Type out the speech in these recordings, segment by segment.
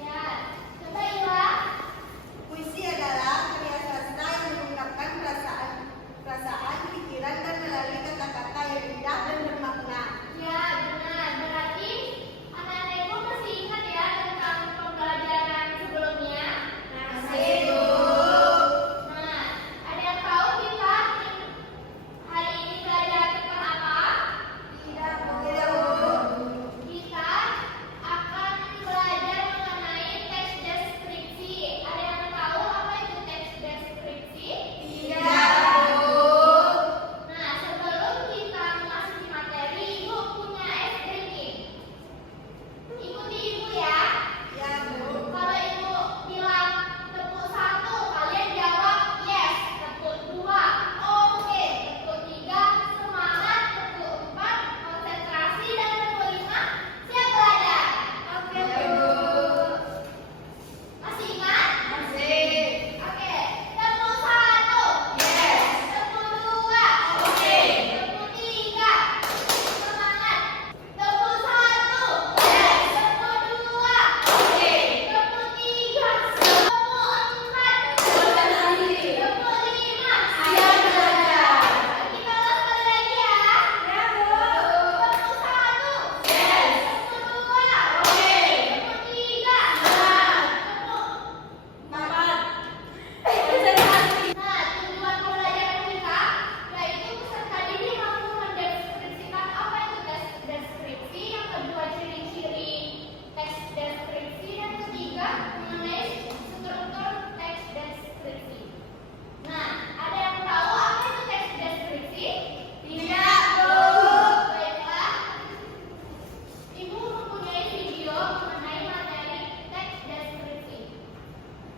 Ya, coba Ila. Puisi adalah karya sastra yang mengungkapkan perasaan, pikiran, dan melalui kata-kata yang indah dan bermakna. Ya, benar. Berarti anak-anak ibu masih ingat ya tentang pembelajaran sebelumnya? Masih, Bu. Nah, ada yang tahu kita hari ini belajar tentang apa? Tidak, Bu. Kita akan belajar mengenai teks deskripsi. Ada yang tahu apa itu teks deskripsi? Tidak, Bu. Nah, sebelum kita memasuki materi, Ibu punya ice breaking. Ikuti Ibu ya. Ya, Bu. Kalau Ibu bilang tepuk 1, kalian jawab yes. Tepuk 2, oke. Tepuk 3, semangat. Tepuk 4, konsentrasi. Dan tepuk 5, siap belajar. Oke, Ya, Bu. Bu. Masih ingat? Masih. Oke. Tepuk 1, Yes. tepuk 2, Oke. tepuk 3, semangat. Tepuk 1, Yes. tepuk 2, Oke. tepuk 3, tepuk 4, Konsentrasi. tepuk 5, Siap belajar. kita ulang sekali lagi ya. Ya, Bu. Tepuk 1, Yes. tepuk 2, Oke. tepuk 3, Semangat. tepuk. 4. Konsentrasi. Nah, tujuan pembelajaran kita yaitu peserta didik mampu mendeskripsikan apa itu teks deskripsi, yang kedua ciri-ciri teks deskripsi, dan ketiga mengenai struktur teks deskripsi. Nah, ada yang tahu apa itu teks deskripsi? Tidak, Bu. Baiklah, Ibu mempunyai video mengenai materi teks deskripsi.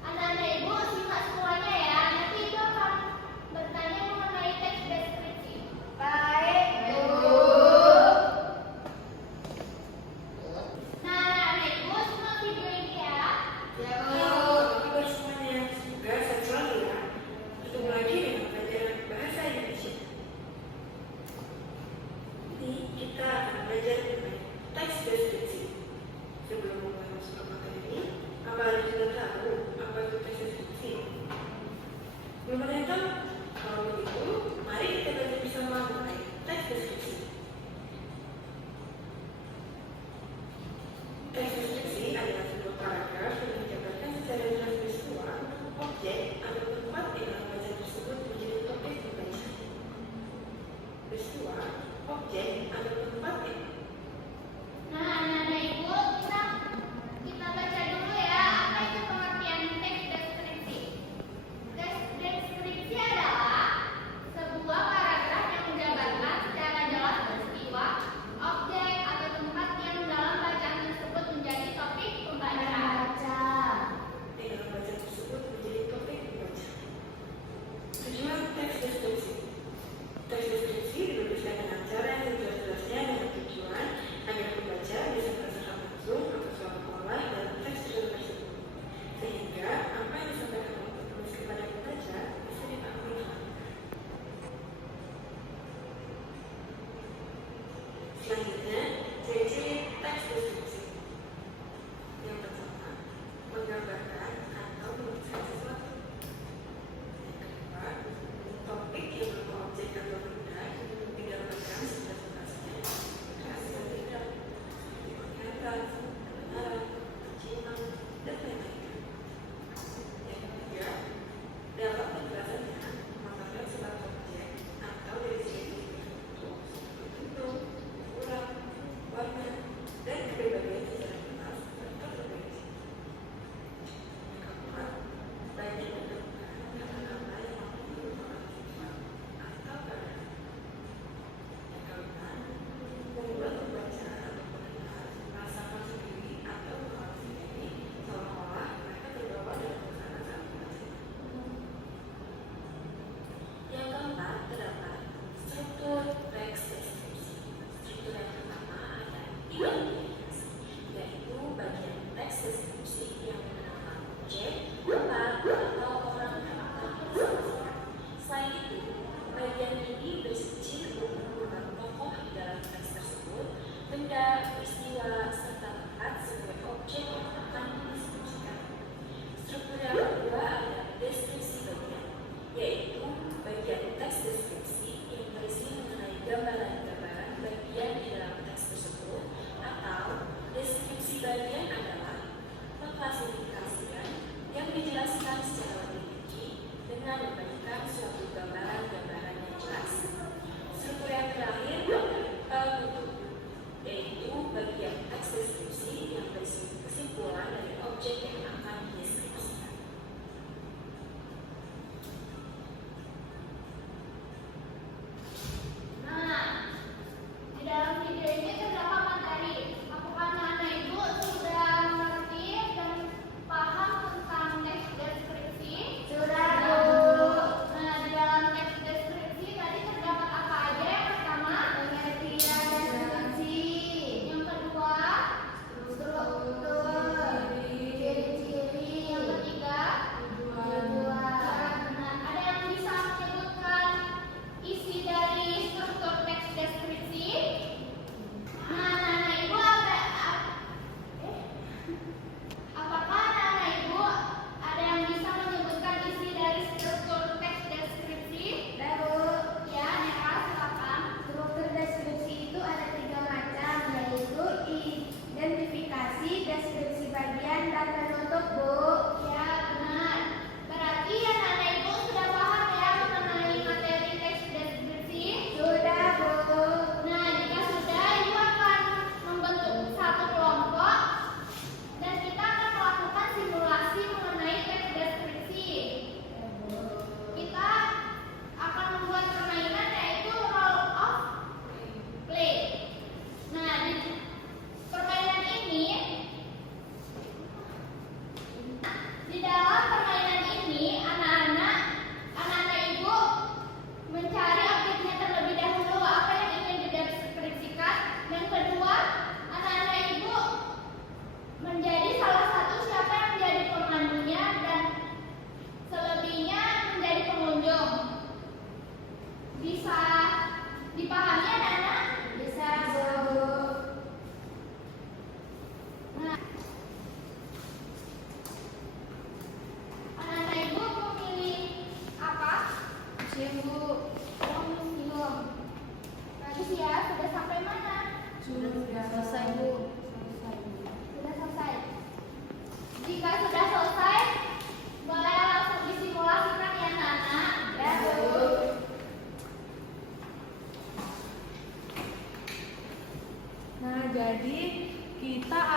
Anak-anak Ibu simak semuanya ya. Nanti Ibu akan bertanya mengenai teks deskripsi. Baik, Bu. Nah, anak-anak Ibu simak video ini ya. Ya, Bu. Halo semuanya, semoga sehat selalu ya. Ketemu lagi dengan pelajaran bahasa Indonesia. Ini kita akan belajar mengenai teks deskripsi. Sebelum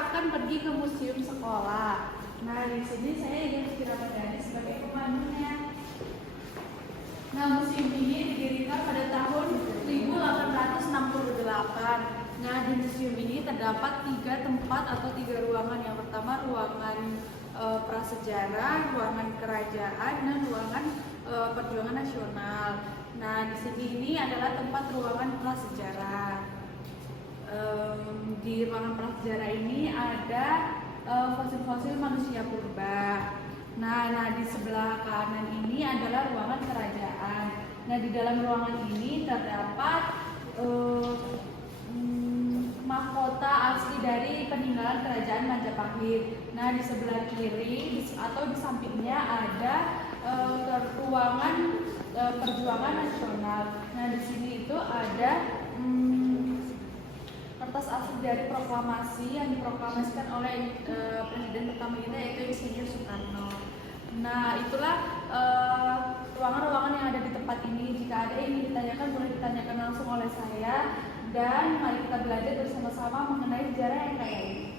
akan pergi ke museum sekolah. Nah, di sini saya Rizky Ramadhani sebagai pemandunya. Nah, museum ini didirikan pada tahun 1868. Nah, di museum ini terdapat 3 tempat atau 3 ruangan. Yang pertama ruangan prasejarah, ruangan kerajaan, dan ruangan perjuangan nasional. Nah, di sini ini adalah tempat ruangan prasejarah. Di ruangan prasejarah ini ada fosil-fosil manusia purba. Nah, di sebelah kanan ini adalah ruangan kerajaan. Nah, di dalam ruangan ini terdapat mahkota asli dari peninggalan kerajaan Majapahit. Nah, di sebelah kiri atau di sampingnya ada ruangan perjuangan nasional. Nah, di sini itu ada kertas asli dari proklamasi yang diproklamasikan oleh presiden pertama kita, yaitu Insinyur Soekarno. Nah, itulah ruangan-ruangan yang ada di tempat ini. Jika ada yang ingin ditanyakan, boleh ditanyakan langsung oleh saya. Dan mari kita belajar bersama-sama mengenai sejarah yang kaya ini.